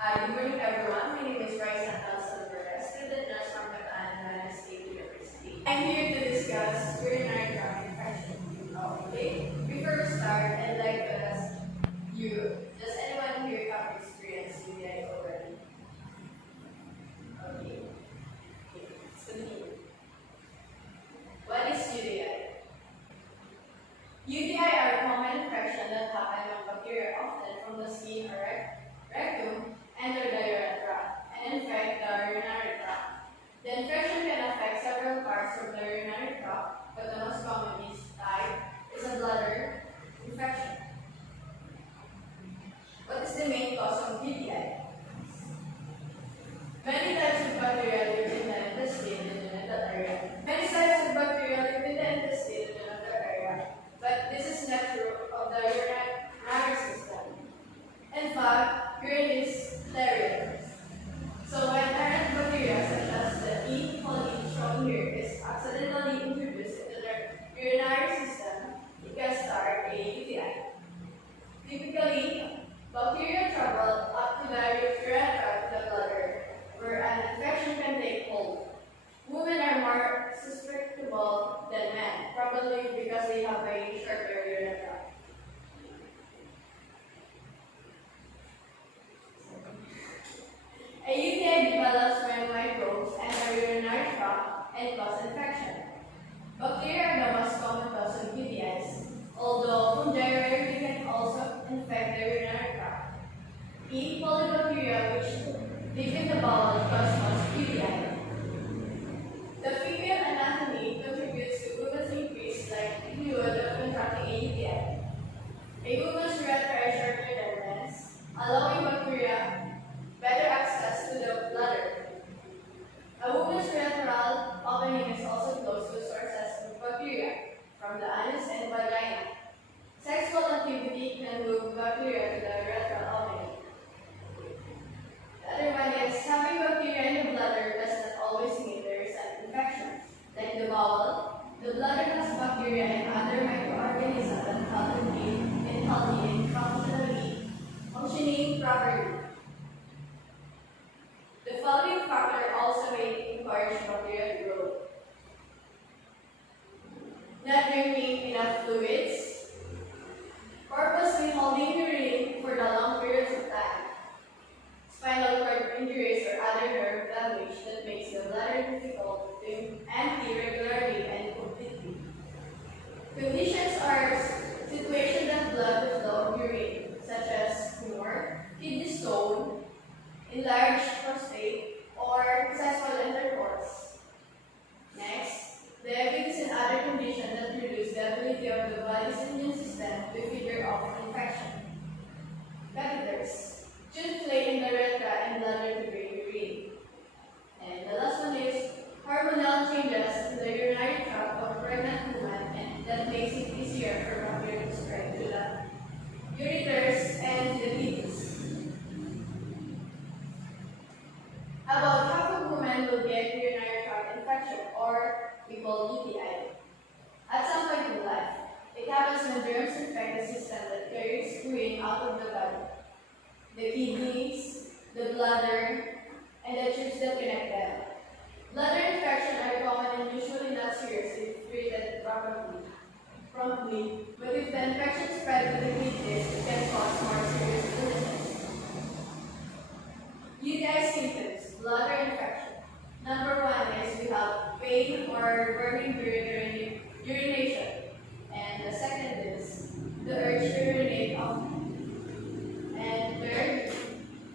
Good morning, everyone. My name is student nurse from Bataan State University. I'm here to discuss urinary tract infection. Okay. Before we start, I'd like to ask you: does anyone here have experienced UTI already? Okay. Let's continue. What is UTI? UTI are common infections that happen when bacteria, often from the skin or rectum, enter the urethra and infect the urinary tract. The infection can affect several parts of the urinary tract, but the most common type is a bladder infection. What is the main cause of UTI? Many types of bacteria live in the intestine and genital area. Many types of bacteria live in the intestine and genital area, but this is not true of the urinary system. In fact, urine is sterile. So when errant bacteria such as the E. coli shown here is accidentally introduced into the urinary system, it can start a UTI. Typically, bacteria travel up to the urethra to the bladder, where an infection can take hold. Women are more susceptible than men, probably because they have a shorter urethra. A UTI develops when microbes enter urinary tract and cause infection. Bacteria are the most common cause of UTIs, although fungi rarely can also infect the urinary tract. E. coli bacteria, which live in the bowel, cause most UTI. The female anatomy contributes to women's increased likelihood of contracting a UTI. A woman's urethra is shorter than men's, allowing bacteria better access to the bladder. A woman's urethral opening is also close to sources of bacteria from the anus and vagina. Sexual activity can move bacteria to the urethral opening. The other one is having bacteria in the bladder does not always mean there is an infection. Like the bowel, the bladder has bacteria and other microorganisms that help to keep it healthy and functioning properly. The following factor also may encourage bacteria to grow: not drinking enough fluids, purposely holding urine for the long periods of time, spinal cord injuries or other nerve damage that makes the bladder difficult to empty regularly and completely. Conditions are situations that block the flow of urine, such as tumor, kidney stone, enlarged prostate, or sexual intercourse. Next, diabetes and other conditions that reduce the ability of the body's immune system to figure out infection. Catheters should play in the urethra and bladder to bring urine. And the last one is hormonal changes in the urinary tract of pregnant women, and that makes it easier for bacteria to spread to the ureters and the kidneys. About half of women will get urinary tract infection, or we call UTI, at some point in life. It happens when germs infect the system that carries urine out of the body: the kidneys, the bladder, and the tubes that connect them. Bladder infections are common and usually not serious if treated promptly, but if the infection spreads to the kidneys, it can cause more serious illnesses. UTI symptoms: bladder infection. Number one is we have pain or burning during urination, and the second is the urge to urinate often, and third,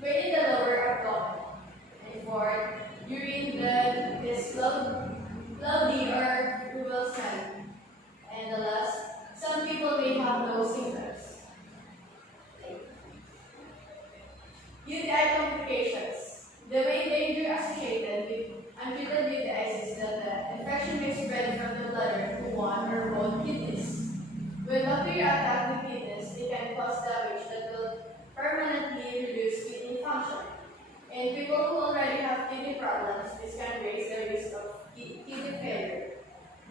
pain in the lower abdomen, and fourth, urine that is cloudy or rubble-sand, and the last, some people may have no symptoms. UTI complications. The main danger associated with untreated UTIs is that the infection may spread from the bladder to one or both kidneys. When bacteria attack the kidneys, they can cause damage that will permanently reduce kidney function. In people who already have kidney problems, this can raise the risk of kidney failure.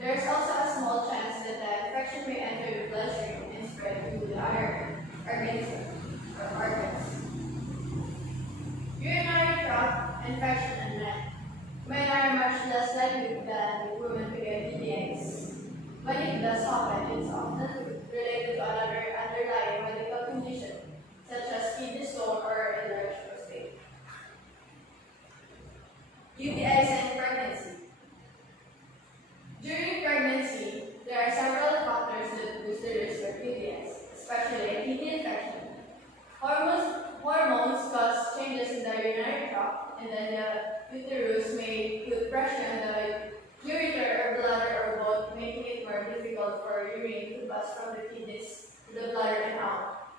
There is also a small chance that the infection may enter the bloodstream and spread to the other organisms or organs. much less likely than women to get PTIs. When it does happen, it's often related to another underlying medical condition, such as kidney stone or enlarged prostate. UTIs and pregnancy. During pregnancy, there are several factors that boost the risk of UTIs, especially a kidney infection. Hormones cause changes in the urinary tract, and then the uterus may put pressure on the ureter or bladder or both, making it more difficult for urine to pass from the kidneys to the bladder and out.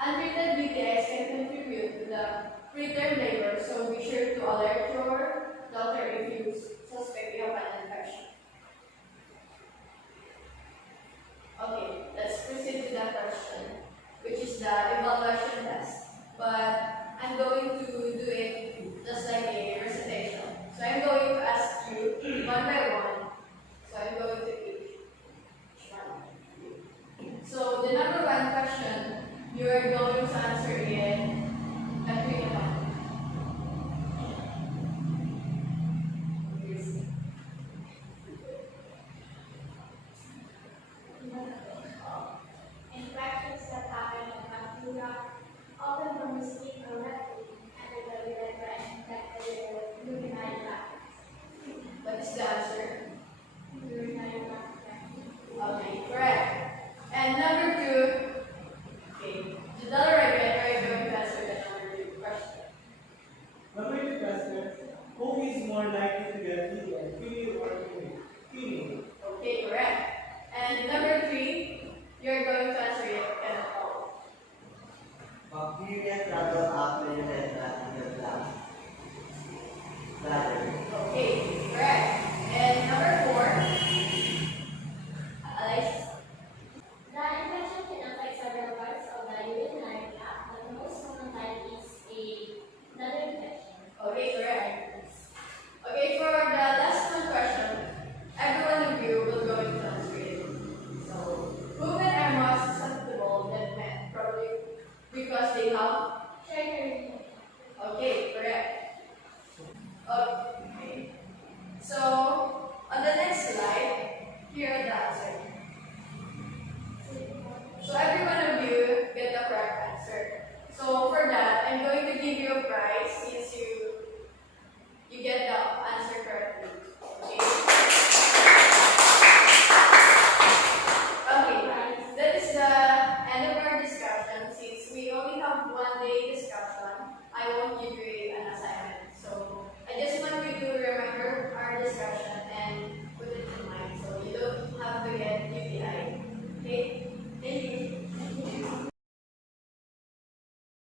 Untreated UTIs can contribute to the preterm labor, so be sure to alert your doctor if you suspect you have an infection. Okay, let's proceed to the question, which is the evaluation test. But I'm going to do it just like a recitation. So I'm going to ask you one by one. So I'm going to each one. So the number one question you are going to answer in a 3 and 1. Infections that happen in bacteria, often from the skin or rectum, enter the urethra and infect the urinary tract. What is the